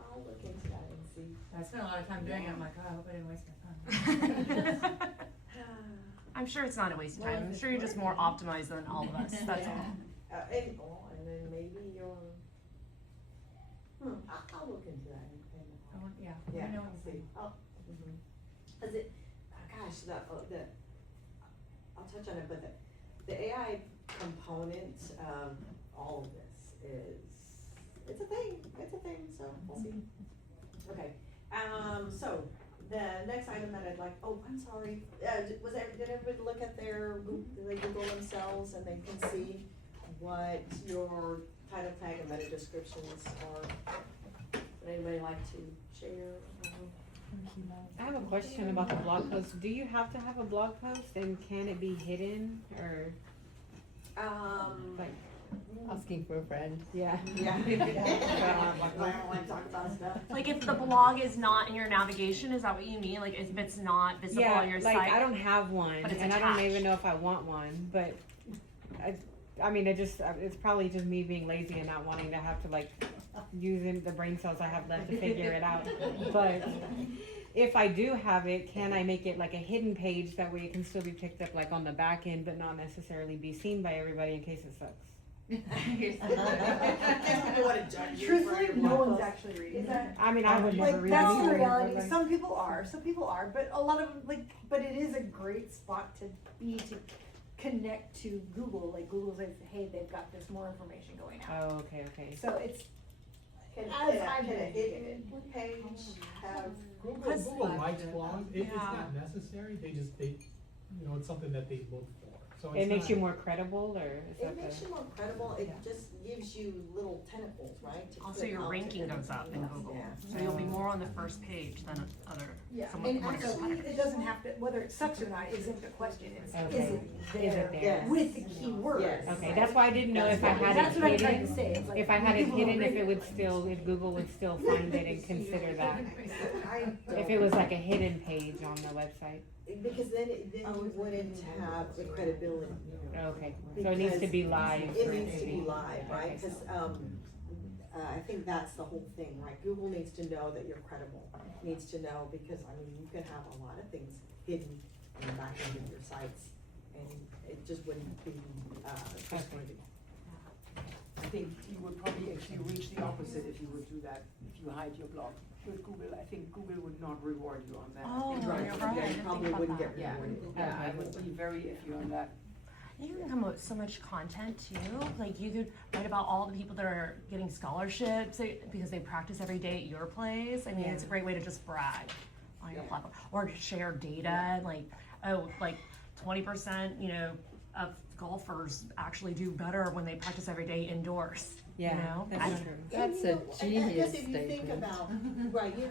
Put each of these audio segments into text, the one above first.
I'll look into that and see. I spent a lot of time doing it. I'm like, oh, I hope I didn't waste my time. I'm sure it's not a waste of time. I'm sure you're just more optimized than all of us. That's all. And then maybe you're, I'll look into that and Yeah. yeah, I know I'll see. Cause it, gosh, I'll touch on it, but the AI component of all of this it's a thing, so we'll see. Okay, so the next item that I'd like, oh, I'm sorry, did everybody look at they Google themselves and they can see what your title tag and meta descriptions are? Would anybody like to share? I have a question about the blog post. Do you have to have a blog post, and can it be hidden, or like Asking for a friend. yeah? Yeah. I don't like to talk about stuff. Like if the blog is not in your navigation, is that what you mean? Like if it's not visible on your like site? I don't have one, But it's and I don't attached. even know if I want one. But I mean, it's probably just me being lazy and not wanting to have to like using the brain cells I have left to figure it out. But if I do have it, can I make it like a hidden page that way it can still be picked up like on the back end, but not necessarily be seen by everybody in case it sucks? Truthfully, no one's actually reading that. I mean, I would never Like, read that's it. the reality. Some people are, but a lot of them, like, but it is a great spot to connect to Google. Like, Google says, hey, they've got this more information going out. Oh, okay. So it's, Can I've a been hidden page have? Google likes blogs, it's Yeah. not necessary, it's something that they look for, so it's It makes not- you more credible, or is It that makes you more credible, it just gives you little tentacles, right? to Also, click your onto ranking different goes up in things. Google, Yeah. so you'll be more on the first page than other. yeah. Someone- And one of your actually, competitors. it doesn't have to, whether it sucks or not, isn't the question. It's, Okay. is it there Yes. with the keywords? Yes. okay? That's why I didn't know if I had That's it what I'm trying to hidden. say. It's like, If I had it people hidden, don't if read it would still, if Google would still find it and consider that. If it was like a hidden page on the website. Because then you wouldn't have the credibility. Okay, so it needs to be live. It for needs to be be- live, right? Okay. Cause, I think that's the whole thing, right? Google needs to know that you're credible, needs to know, because, I mean, you can have a lot of things hidden in the back end of your sites, and it just wouldn't be, trustworthy. I think you would probably actually reach the opposite if you would do that, if you hide your blog with Google. I think Google would not reward you on that. Oh, I think- you're right. I Yeah, didn't you probably think about wouldn't that. get Yeah, rewarded. yeah, I would be very iffy on that. You can come up with so much content too. Like you could write about all the people that are getting scholarships because they practice every day at your place. I mean, it's a great way to just brag on your Yeah. platform or share data. Like, 20%, of golfers actually do better when they practice every day indoors. Yeah, You know? that's true. That's And, a and I guess genius if you think statement. about, right, you don't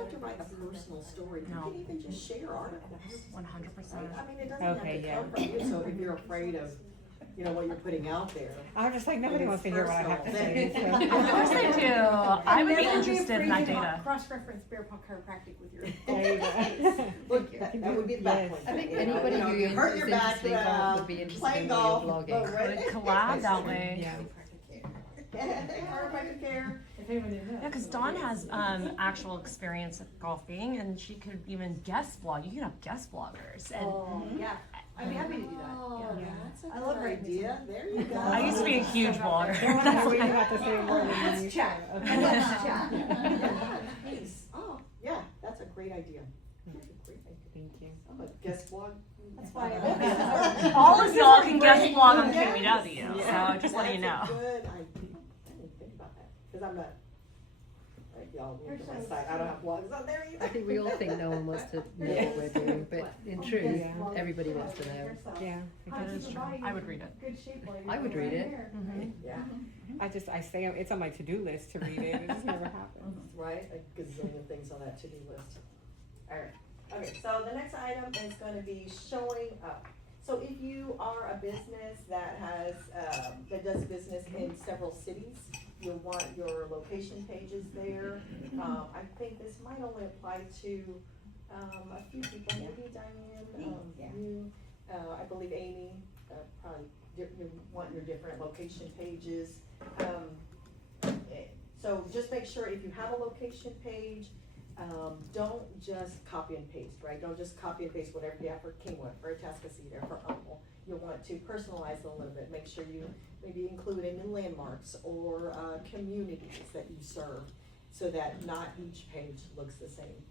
have to write a personal story, you No. can even just share articles. 100%. I mean, it doesn't have Okay, to yeah. come from you, so if you're afraid of, what you're putting out there. I'm just like, nobody wants to hear what I have to say. personal, so- Of course they do. I would be Never interested in afraid that to data. Cross-reference bear chiropractic with your. There you go. Look, that would be the back Yes. point. I think you know, anybody you know, who you hurt your is back, interested in golf would be interested playing in golf, your blogging. but right- Could collab that way. Yeah. Chiropractic care. If anyone didn't know. Yeah, because Dawn has actual experience with golfing, and she could even guest blog. You can have guest bloggers, and Oh, yeah, I'd be happy to do that. Oh, Yeah. that's a I love good writing idea, there you go. I used to be a huge blogger. We have to say more than you. Let's chat. Okay. Let's chat. Nice. Oh, yeah, that's a great idea. That's a great idea. Thank you. I'm a guest blog. That's why All of y'all can guest blog on Yes. KBW, Yeah. so just letting you know. That's a good idea. I didn't think about that, because I'm not, like y'all, look at my site, I don't have blogs on there either. I think we all think no one wants to know what we're doing, but in truth, Yeah. everybody wants to know. Yeah. That is true. I would read it. Good shape while you're I would doing read it. hair, Mhm. right? Yeah, I say it's on my to-do list to read it. It just never happens. right, a gazillion things on that to-do list. Alright, okay, so the next item is gonna be showing up. So if you are a business that has, that does business in several cities, you'll want your location pages there. I think this might only apply to, a few people, maybe Diane, you, I believe Amy, probably, you want your different location pages. So just make sure if you have a location page, don't just copy and paste, right? Don't just copy and paste whatever you have for Kingwood, for Atascocita, for Humble. You'll want to personalize it a little bit. Make sure you maybe include any landmarks or communities that you serve, so that not each page looks the same.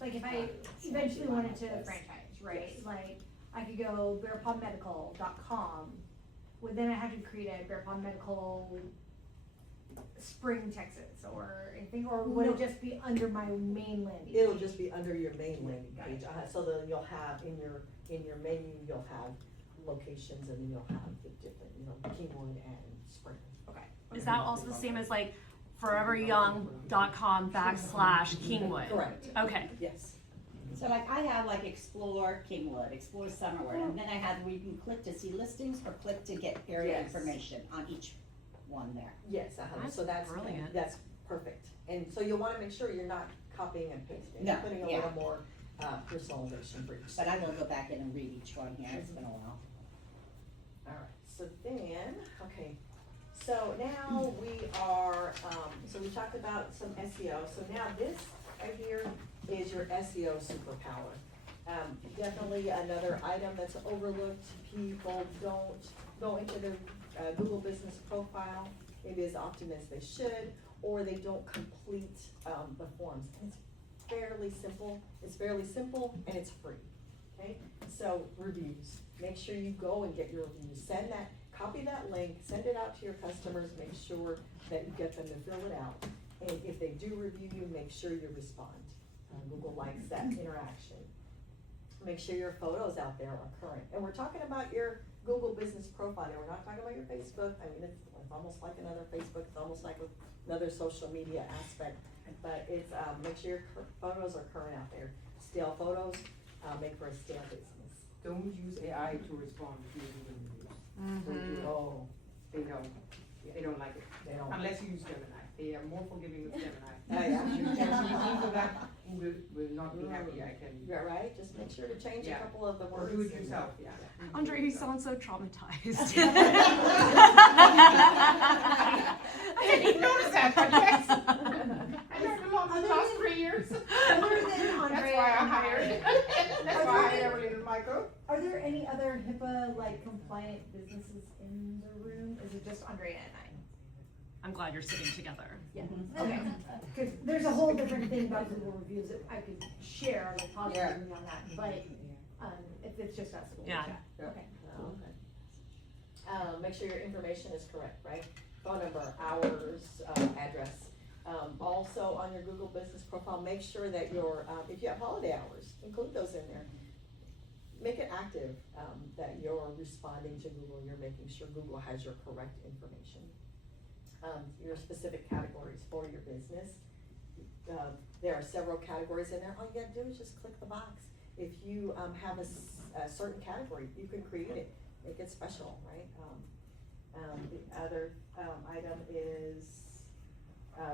Like if I eventually wanted to franchise, right? Yes. Like I could go bearpawmedical.com, would then I have to create a Bear Paw Medical Spring, Texas, or anything, or would it just be under my main landing? It'll just be under your main landing page, so that you'll have in your menu, you'll have locations, and then you'll have the different, Kingwood and Spring. Okay. Is that also the same as like foreveryoung.com/Kingwood? Correct. Okay. Yes. So like I have like Explore Kingwood, Explore Summerwood, and then I have where you can click to see listings or click to get area Yes. information on each one there. Yes, That's so that's brilliant. That's perfect. And so you'll wanna make sure you're not copying and pasting, No, you're putting a yeah. little more, personalization for each. But I will go back in and read each one here, it's been a while. Alright, so then, okay, so now we are, so we talked about some SEO, so now this right here is your SEO superpower. Definitely another item that's overlooked. People don't go into their Google Business Profile maybe as often as they should, or they don't complete the forms. And it's fairly simple and it's free, okay? So reviews, make sure you go and get your reviews. Copy that link, send it out to your customers, make sure that you get them to fill it out. And if they do review you, make sure you respond. Google likes that interaction. Make sure your photos out there are current. And we're talking about your Google Business Profile, we're not talking about your Facebook. I mean, it's almost like another Facebook, it's almost like another social media aspect. But it's, make sure your photos are current out there. Stale photos, make for a stale business. Don't use AI to respond to your Google reviews. Mm-hmm. Oh, They don't like it, they don't. unless you use Gemini. They are more forgiving with Gemini. Yeah. You ChatGPT for that, Google will not be happy, I tell you. Yeah, right, just make sure to change a Yeah. couple of the Or words. do it and- yourself, yeah. Andre, you sound so traumatized. I didn't notice that, but yes. I learned a lot in the last 3 years. Other than Andre That's why I and hired, that's why I hired Evelyn and Michael. Are there any other HIPAA like compliant businesses in the room? Is it just Andrea and I? I'm glad you're sitting together. Yeah. Okay. Cause there's a whole different thing about Google reviews that I could share, like positively on that, but, if it's just us, we'll Yeah. chat. Yeah. Okay. Oh, okay. Make sure your information is correct, right? Phone number, hours, address. Also on your Google Business Profile, make sure that your, if you have holiday hours, include those in there. Make it active, that you're responding to Google, you're making sure Google has your correct information. Your specific categories for your business. There are several categories in there. All you gotta do is just click the box. If you have a certain category, you can create it, make it special, right? The other item is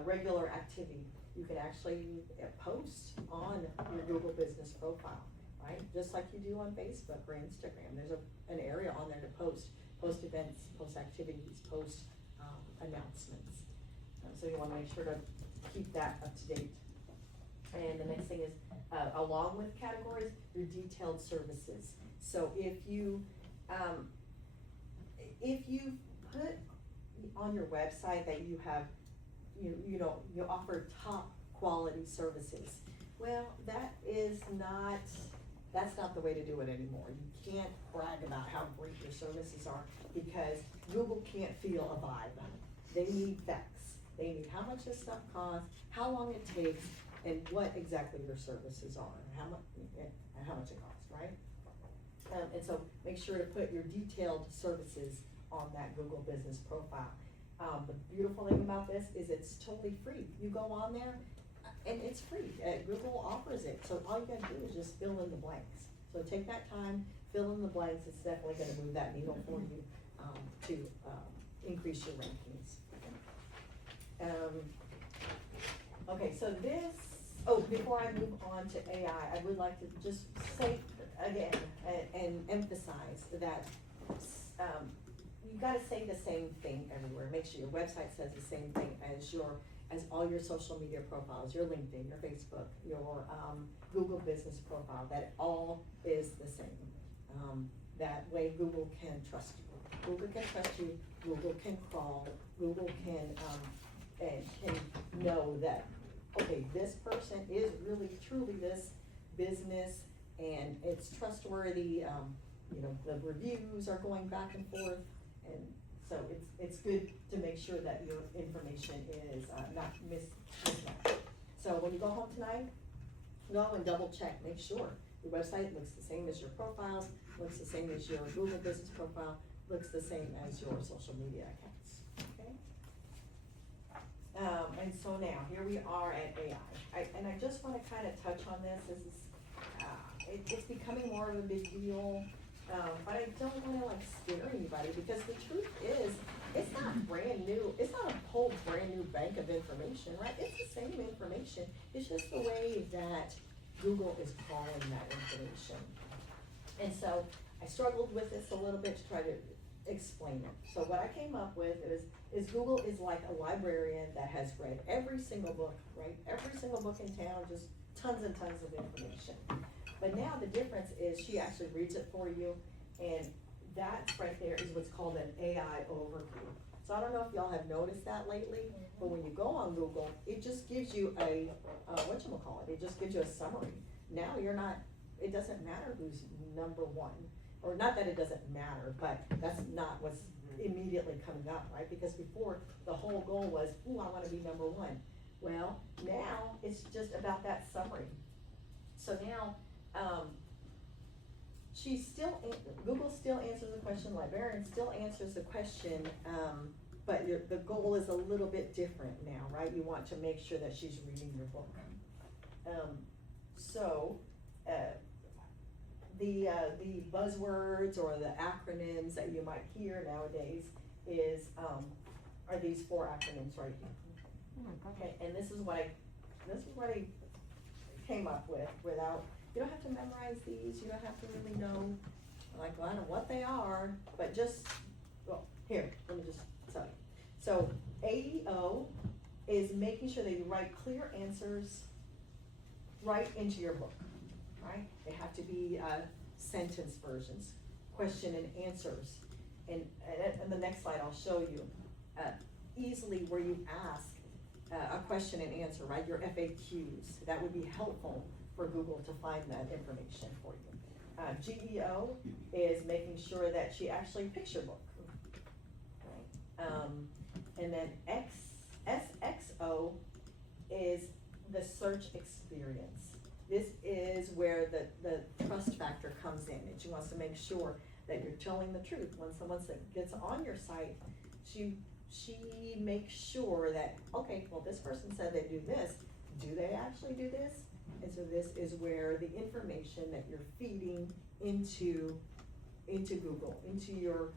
regular activity. You can actually post on your Google Business Profile, right? Just like you do on Facebook or Instagram. There's an area on there to post events, post activities, post announcements. So you wanna make sure to keep that up to date. And the next thing is, along with categories, your detailed services. So if you put on your website that you have, you offer top quality services, well, that's not the way to do it anymore. You can't brag about how great your services are, because Google can't feel a vibe. They need facts. They need how much this stuff costs, how long it takes, and what exactly your services are, and how much it costs, right? And so make sure to put your detailed services on that Google Business Profile. The beautiful thing about this is it's totally free. You go on there, and it's free. Google offers it, so all you gotta do is just fill in the blanks. So take that time, fill in the blanks. It's definitely gonna move that needle for you to increase your rankings. Okay, so before I move on to AI, I would like to just say again and emphasize that you gotta say the same thing everywhere. Make sure your website says the same thing as your as all your social media profiles, your LinkedIn, your Facebook, your, Google Business profile, that it all is the same. That way Google can trust you. Google can trust you, Google can crawl, Google can, and can know that, okay, this person is really truly this business and it's trustworthy, you know, the reviews are going back and forth. And so it's good to make sure that your information is, not mismatched. So when you go home tonight, go and double check, make sure your website looks the same as your profiles, looks the same as your Google Business profile, looks the same as your social media accounts, okay? And so now, here we are at AI. And I just wanna kinda touch on this, it's becoming more of a big deal, but I don't wanna like scare anybody, because the truth is, it's not brand new, it's not a whole brand new bank of information, right? It's the same information, it's just the way that Google is calling that information. And so, I struggled with this a little bit to try to explain it. So what I came up with is Google is like a librarian that has read every single book, right? Every single book in town, just tons and tons of information. But now the difference is she actually reads it for you, and that right there is what's called an AI overview. So I don't know if y'all have noticed that lately, but when you go on Google, it just gives you a, whatchamacallit, it just gives you a summary. Now it doesn't matter who's number one. Or not that it doesn't matter, but that's not what's immediately coming up, right? Because before, the whole goal was, ooh, I wanna be number one. Well, now, it's just about that summary. So now, Google still answers the question, librarian still answers the question, but the goal is a little bit different now, right? You want to make sure that she's reading your book. The buzzwords or the acronyms that you might hear nowadays are these 4 acronyms right here. Okay, and this is what I came up with without, you don't have to memorize these, you don't have to really know, like, I don't know what they are, but just, well, here, let me just tell you. So, AEO is making sure that you write clear answers right into your book, right? They have to be, sentence versions, question and answers. And the next slide I'll show you, easily where you ask a question and answer, right? Your FAQs, that would be helpful for Google to find that information for you. GEO is making sure that she actually picks your book, right? And then SXO is the search experience. This is where the trust factor comes in, and she wants to make sure that you're telling the truth. When someone gets on your site, she makes sure that, okay, well, this person said they do this, do they actually do this? And so this is where the information that you're feeding into Google, into your,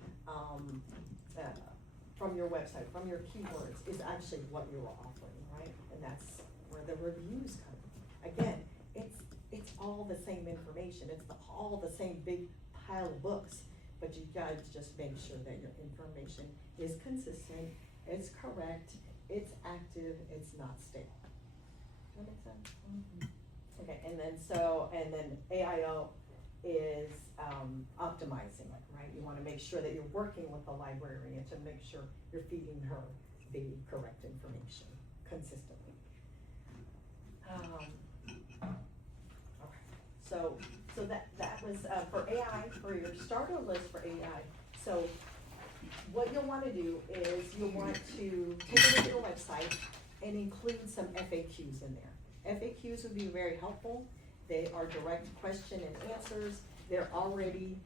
from your website, from your keywords, is actually what you're offering, right? And that's where the reviews come. Again, it's all the same information, it's all the same big pile of books, but you guys just make sure that your information is consistent, it's correct, it's active, it's not stale. Does that make sense? Mm-hmm. Okay, and then AIO is optimizing, right? You wanna make sure that you're working with the librarian to make sure you're feeding her the correct information consistently. So that was for AI, for your starter list for AI. So what you'll want to do is you'll want to take a look at your website and include some FAQs in there. FAQs would be very helpful. They are direct question and answers. They're already,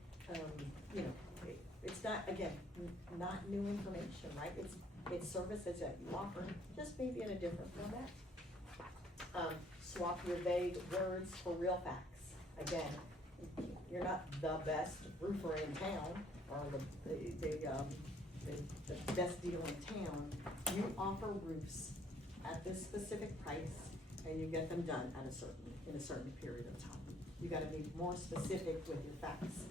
it's not, again, not new information, right? It's services that you offer, just maybe in a different format. Swap your vague words for real facts. Again, you're not the best roofer in town, or the best deal in town. You offer roofs at this specific price, and you get them done in a certain period of time. You gotta be more specific with your facts.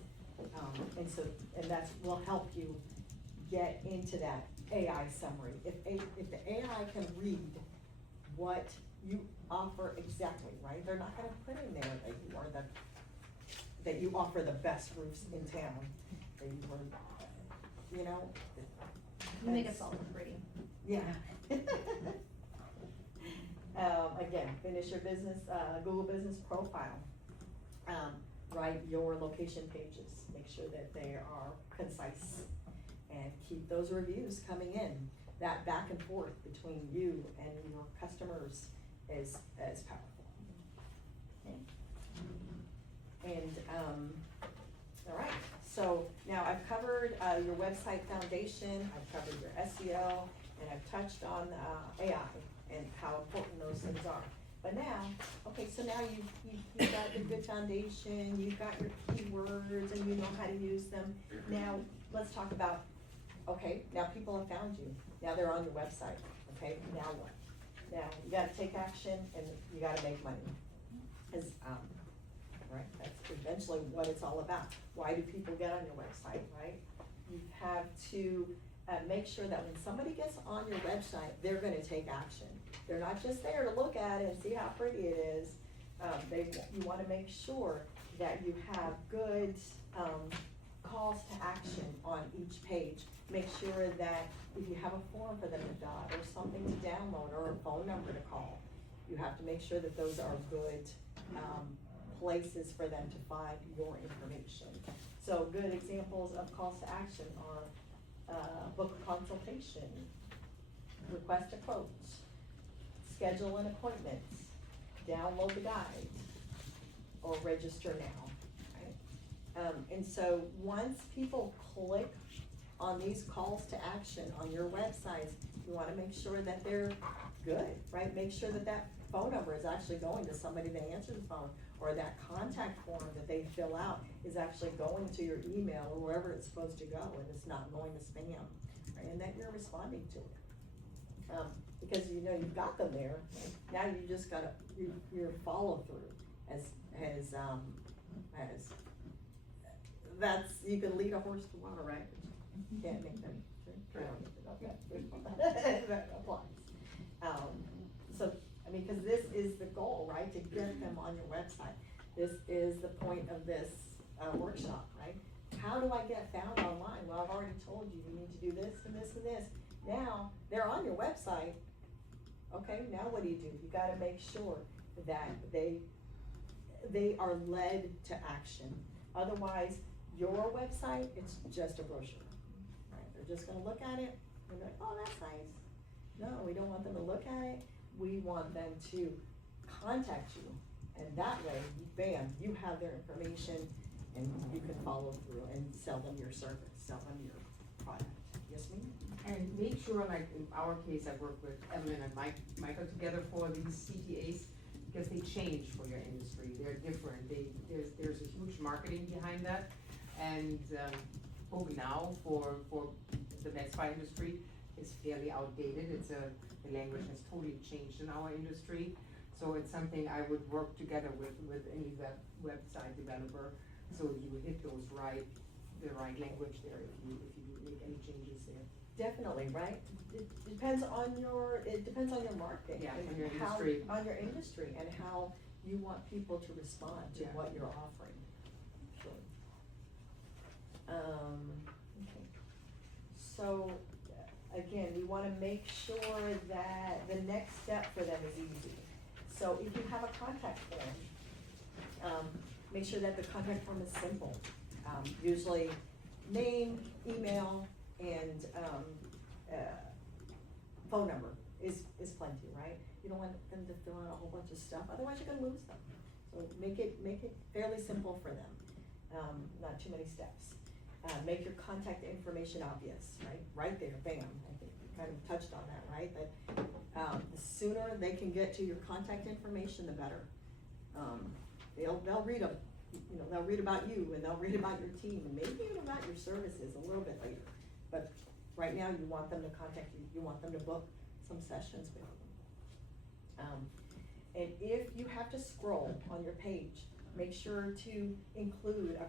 And that will help you get into that AI summary. If the AI can read what you offer exactly, right? They're not gonna put in there that you offer the best roofs in town, that you were, you know. You make us that's- all look pretty. Yeah. Again, finish your business, Google Business Profile. Write your location pages, make sure that they are concise, and keep those reviews coming in. That back and forth between you and your customers is powerful. Okay. And, all right, so now I've covered, your website foundation, I've covered your SEO, and I've touched on, AI and how important those things are. But now, okay, so now you've got the good foundation, you've got your keywords, and you know how to use them. Now, let's talk about, okay, now people have found you, now they're on your website, okay, now what? Now, you gotta take action and you gotta make money. Cause, right, that's eventually what it's all about. Why do people get on your website, right? You have to, make sure that when somebody gets on your website, they're gonna take action. They're not just there to look at it and see how pretty it is. You wanna make sure that you have good, calls to action on each page. Make sure that if you have a form for them to fill out, or something to download, or a phone number to call, you have to make sure that those are good, places for them to find your information. So good examples of calls to action are, book a consultation, request a quote, schedule an appointment, download the guide, or register now, right? And so once people click on these calls to action on your websites, you wanna make sure that they're good, right? Make sure that that phone number is actually going to somebody that answers the phone, or that contact form that they fill out is actually going to your email or wherever it's supposed to go, and it's not going to spam, right? And that you're responding to it. Because you know you've got them there, now you just gotta, your follow through as that's, you can lead a horse to water, right? You can't make them drown. Okay, that applies. So, I mean, cause this is the goal, right, to get them on your website. This is the point of this, workshop, right? How do I get found online? Well, I've already told you, you need to do this and this and this. Now, they're on your website. Okay, now what do? You gotta make sure that they are led to action. Otherwise, your website, it's just a brochure, right? They're just gonna look at it, and they're like, oh, that's nice. No, we don't want them to look at it. We want them to contact you, and that way, bam, you have their information, and you can follow through and sell them your service, sell them your product. Yes, ma'am? And make sure, like in our case, I work with Evelyn and Michael together for these CTAs, because they change for your industry, they're different, there's a huge marketing behind that. And, Boogie Now for the med spa industry is fairly outdated, the language has totally changed in our industry. So it's something I would work together with any website developer, so you hit the right language there if you make any changes there. Definitely, right? It depends on your market. Yeah, and on your how- industry. On your industry, and how you want people to respond to Yeah. what you're offering. Sure. Okay. So, again, we wanna make sure that the next step for them is easy. So if you have a contact form, make sure that the contact form is simple. Usually name, email, and, phone number is plenty, right? You don't want them to fill out a whole bunch of stuff, otherwise you're gonna lose them. So make it fairly simple for them, not too many steps. Make your contact information obvious, right there, bam, I think we kind of touched on that, right? That, the sooner they can get to your contact information, the better. They'll read they'll read about you, and they'll read about your team, and maybe even about your services a little bit later. But right now, you want them to contact you, you want them to book some sessions with you. And if you have to scroll on your page, make sure to include a